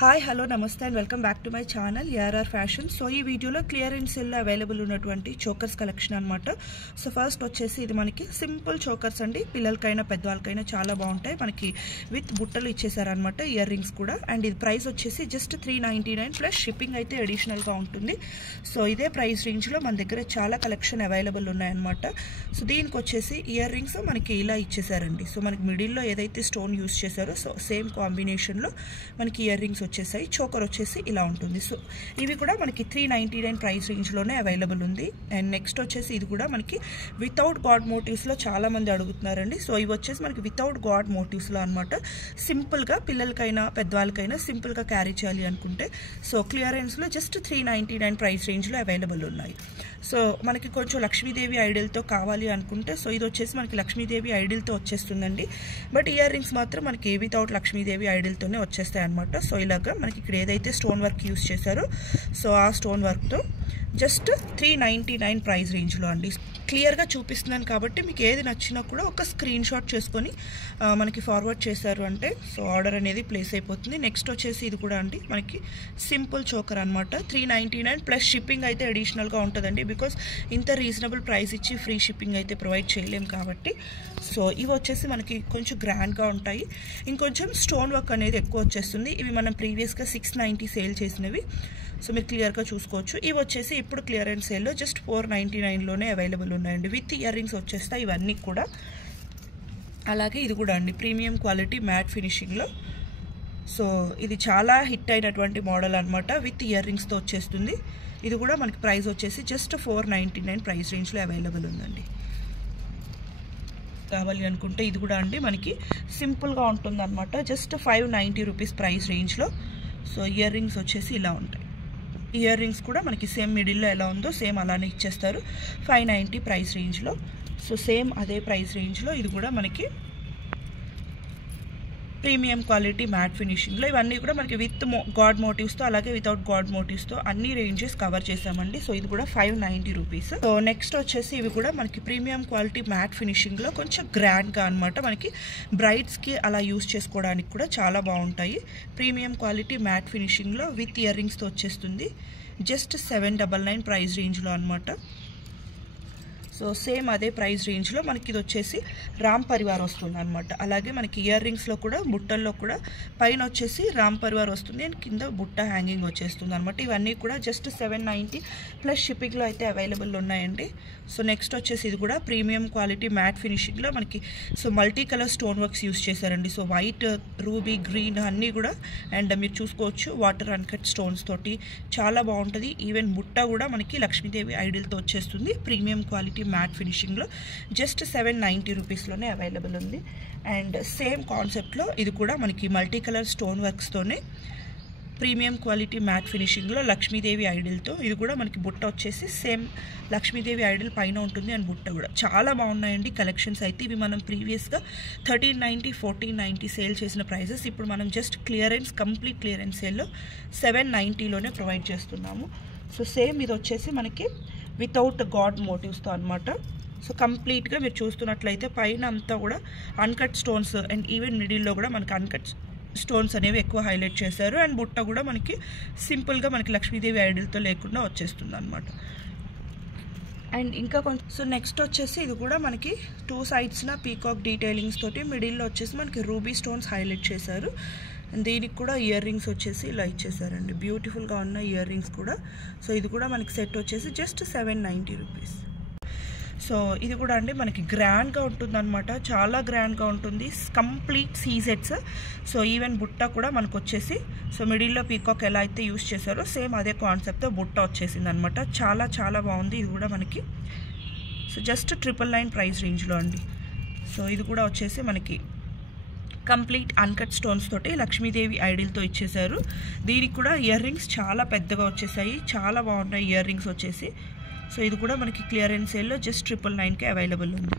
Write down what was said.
Hi hello నమస్తే and welcome back to my channel ARR fashion. So ఈ వీడియోలో clearance సేల్లో అవైలబుల్ ఉన్నటువంటి చోకర్స్ కలెక్షన్ అనమాట. సో ఫస్ట్ వచ్చేసి ఇది మనకి సింపుల్ చోకర్స్ అండి. పిల్లలకైనా పెద్దవాళ్ళకైనా చాలా బాగుంటాయి. మనకి విత్ బుట్టలు ఇచ్చేసారనమాట, ఇయర్ రింగ్స్ కూడా. అండ్ ఇది ప్రైస్ వచ్చేసి జస్ట్ $399 ప్లస్ షిప్పింగ్ అయితే అడిషనల్గా ఉంటుంది. సో ఇదే ప్రైస్ రేంజ్లో మన దగ్గర చాలా కలెక్షన్ అవైలబుల్ ఉన్నాయన్నమాట. సో దీనికి వచ్చేసి ఇయర్ రింగ్స్ మనకి ఇలా ఇచ్చేసారండి. సో మనకి మిడిల్లో ఏదైతే స్టోన్ యూస్ చేశారో సో సేమ్ కాంబినేషన్లో మనకి ఇయర్ రింగ్స్ వచ్చేసాయి. చోకర్ వచ్చేసి ఇలా ఉంటుంది. సో ఇవి కూడా మనకి $399 ప్రైస్ రేంజ్లోనే అవైలబుల్ ఉంది. అండ్ నెక్స్ట్ వచ్చేసి ఇది కూడా మనకి వితౌట్ గాడ్ మోటివ్స్లో చాలా మంది అడుగుతున్నారండి. సో ఇవి వచ్చేసి మనకి వితౌట్ గాడ్ మోటివ్స్లో అనమాట. సింపుల్గా పిల్లలకైనా పెద్దవాళ్ళకైనా సింపుల్గా క్యారీ చేయాలి అనుకుంటే సో క్లియరెన్స్లో జస్ట్ $399 ప్రైస్ రేంజ్లో అవైలబుల్ ఉన్నాయి. సో మనకి కొంచెం లక్ష్మీదేవి ఐడియల్తో కావాలి అనుకుంటే సో ఇది వచ్చేసి మనకి లక్ష్మీదేవి ఐడియల్తో వచ్చేస్తుందండి. బట్ ఇయర్ రింగ్స్ మాత్రం మనకి వితౌట్ లక్ష్మీదేవి ఐడియల్తోనే వచ్చేస్తాయి అనమాట. సో ఇలాగా మనకి ఇక్కడ ఏదైతే స్టోన్ వర్క్ యూస్ చేశారో సో ఆ స్టోన్ వర్క్తో జస్ట్ $399 ప్రైస్ రేంజ్లో అండి. క్లియర్గా చూపిస్తున్నాను కాబట్టి మీకు ఏది నచ్చినా కూడా ఒక స్క్రీన్ షాట్ చేసుకొని మనకి ఫార్వర్డ్ చేశారు అంటే సో ఆర్డర్ అనేది ప్లేస్ అయిపోతుంది. నెక్స్ట్ వచ్చేసి ఇది కూడా అండి మనకి సింపుల్ చోకర్ అనమాట. $399 ప్లస్ షిప్పింగ్ అయితే అడిషనల్గా ఉంటుందండి. బికాస్ ఇంత రీజనబుల్ ప్రైస్ ఇచ్చి ఫ్రీ షిప్పింగ్ అయితే ప్రొవైడ్ చేయలేము కాబట్టి. సో ఇవి వచ్చేసి మనకి కొంచెం గ్రాండ్గా ఉంటాయి. ఇంకొంచెం స్టోన్ వర్క్ అనేది ఎక్కువ వచ్చేస్తుంది. ఇవి మనం ప్రీవియస్గా $690 సేల్ చేసినవి. సో మీరు క్లియర్గా చూసుకోవచ్చు. ఇవి వచ్చేసి ఇప్పుడు క్లియరెన్స్ సేల్లో జస్ట్ $499లోనే అవైలబుల్ ఉన్నాయండి. విత్ ఇయర్ రింగ్స్ వచ్చేస్తాయి ఇవన్నీ కూడా. అలాగే ఇది కూడా అండి ప్రీమియం క్వాలిటీ మ్యాట్ ఫినిషింగ్లో. సో ఇది చాలా హిట్ అయినటువంటి మోడల్ అనమాట. విత్ ఇయర్ రింగ్స్తో వచ్చేస్తుంది. ఇది కూడా మనకి ప్రైస్ వచ్చేసి జస్ట్ $499 ప్రైస్ రేంజ్లో అవైలబుల్ ఉందండి. కావాలి అనుకుంటే ఇది కూడా అండి మనకి సింపుల్గా ఉంటుంది అనమాట. జస్ట్ $590 ప్రైస్ రేంజ్లో. సో ఇయర్ రింగ్స్ వచ్చేసి ఇలా ఉంటాయి. ఇయర్ రింగ్స్ కూడా మనకి సేమ్ మిడిల్లో ఎలా ఉందో సేమ్ అలానే ఇచ్చేస్తారు. $590 ప్రైస్ రేంజ్లో. సో సేమ్ అదే ప్రైస్ రేంజ్లో ఇది కూడా మనకి ప్రీమియం క్వాలిటీ మ్యాట్ ఫినిషింగ్లో. ఇవన్నీ కూడా మనకి విత్ గాడ్ మోటివ్స్తో అలాగే వితౌట్ గాడ్ మోటివ్స్తో అన్ని రేంజెస్ కవర్ చేసామండి. సో ఇది కూడా $590. సో నెక్స్ట్ వచ్చేసి ఇవి కూడా మనకి ప్రీమియం క్వాలిటీ మ్యాట్ ఫినిషింగ్లో కొంచెం గ్రాండ్గా అనమాట. మనకి బ్రైడ్స్కి అలా యూస్ చేసుకోవడానికి కూడా చాలా బాగుంటాయి. ప్రీమియం క్వాలిటీ మ్యాట్ ఫినిషింగ్లో విత్ ఇయర్ రింగ్స్తో వచ్చేస్తుంది. జస్ట్ $799 ప్రైస్ రేంజ్లో అనమాట. సో సేమ్ అదే ప్రైస్ రేంజ్లో మనకి ఇది వచ్చేసి రామ్ పరివార్ వస్తుంది అనమాట. అలాగే మనకి ఇయర్ రింగ్స్లో కూడా బుట్టల్లో కూడా పైన వచ్చేసి రామ్ పరివార్ వస్తుంది అండ్ కింద బుట్ట హ్యాంగింగ్ వచ్చేస్తుంది అనమాట. ఇవన్నీ కూడా జస్ట్ $790 ప్లస్ షిప్పింగ్లో అయితే అవైలబుల్ ఉన్నాయండి. సో నెక్స్ట్ వచ్చేసి ఇది కూడా ప్రీమియం క్వాలిటీ మ్యాట్ ఫినిషింగ్లో మనకి so multi colour stone works use చేశారండి. సో వైట్, రూబీ, గ్రీన్ అన్నీ కూడా. అండ్ మీరు చూసుకోవచ్చు వాటర్ అన్కట్ స్టోన్స్ తోటి చాలా బాగుంటుంది. ఈవెన్ బుట్ట కూడా మనకి లక్ష్మీదేవి ఐడియల్తో వచ్చేస్తుంది. ప్రీమియం క్వాలిటీ మ్యాట్ ఫినిషింగ్లో జస్ట్ $790లోనే అవైలబుల్ ఉంది. అండ్ సేమ్ కాన్సెప్ట్లో ఇది కూడా మనకి మల్టీ కలర్ స్టోన్ వర్క్స్తోనే ప్రీమియం క్వాలిటీ మ్యాట్ ఫినిషింగ్లో లక్ష్మీదేవి ఐడిల్తో. ఇది కూడా మనకి బుట్ట వచ్చేసి సేమ్ లక్ష్మీదేవి ఐడిల్ పైన ఉంటుంది అండ్ బుట్ట కూడా చాలా బాగున్నాయండి కలెక్షన్స్ అయితే. ఇవి మనం ప్రీవియస్గా $1390, $1490 సేల్ చేసిన ప్రైజెస్ ఇప్పుడు మనం జస్ట్ క్లియరెన్స్ కంప్లీట్ క్లియరెన్స్ సేల్లో $790లోనే ప్రొవైడ్ చేస్తున్నాము. సో సేమ్ ఇది వచ్చేసి మనకి వితౌట్ గాడ్ మోటివ్స్తో అనమాట. సో కంప్లీట్గా మీరు చూస్తున్నట్లయితే పైన అంతా కూడా అన్కట్ స్టోన్స్ అండ్ ఈవెన్ మిడిల్లో కూడా మనకి అన్కట్ స్టోన్స్ అనేవి ఎక్కువ హైలైట్ చేశారు. అండ్ బుట్ట కూడా మనకి సింపుల్గా మనకి లక్ష్మీదేవి ఐడిల్తో లేకుండా వచ్చేస్తుంది అనమాట. అండ్ ఇంకా కొంచెం సో నెక్స్ట్ వచ్చేసి ఇది కూడా మనకి 2 సైడ్స్న పీకాక్ డీటెయిలింగ్స్ తోటి మిడిల్లో వచ్చేసి మనకి రూబీ స్టోన్స్ హైలైట్ చేశారు. దీనికి కూడా ఇయర్ రింగ్స్ వచ్చేసి ఇలా ఇచ్చేసారండి. బ్యూటిఫుల్గా ఉన్న ఇయర్ రింగ్స్ కూడా. సో ఇది కూడా మనకి సెట్ వచ్చేసి జస్ట్ $790. సో ఇది కూడా అండి మనకి గ్రాండ్గా ఉంటుంది అనమాట. చాలా గ్రాండ్గా ఉంటుంది. కంప్లీట్ సీజెట్స్. సో ఈవెన్ బుట్ట కూడా మనకు వచ్చేసి సో మిడిల్లో పీకాక్ ఎలా అయితే యూస్ చేశారో సేమ్ అదే కాన్సెప్ట్తో బుట్ట వచ్చేసింది అనమాట. చాలా చాలా బాగుంది. ఇది కూడా మనకి సో జస్ట్ $999 ప్రైస్ రేంజ్లో అండి. సో ఇది కూడా వచ్చేసి మనకి కంప్లీట్ అన్కట్ స్టోన్స్ తోటి లక్ష్మీదేవి ఐడిల్తో ఇచ్చేసారు. దీనికి కూడా ఇయర్ రింగ్స్ చాలా పెద్దగా వచ్చేసాయి. చాలా బాగున్నాయి ఇయర్ రింగ్స్ వచ్చేసి. సో ఇది కూడా మనకి క్లియరెన్స్ సేల్లో జస్ట్ $999కే అవైలబుల్ ఉంది.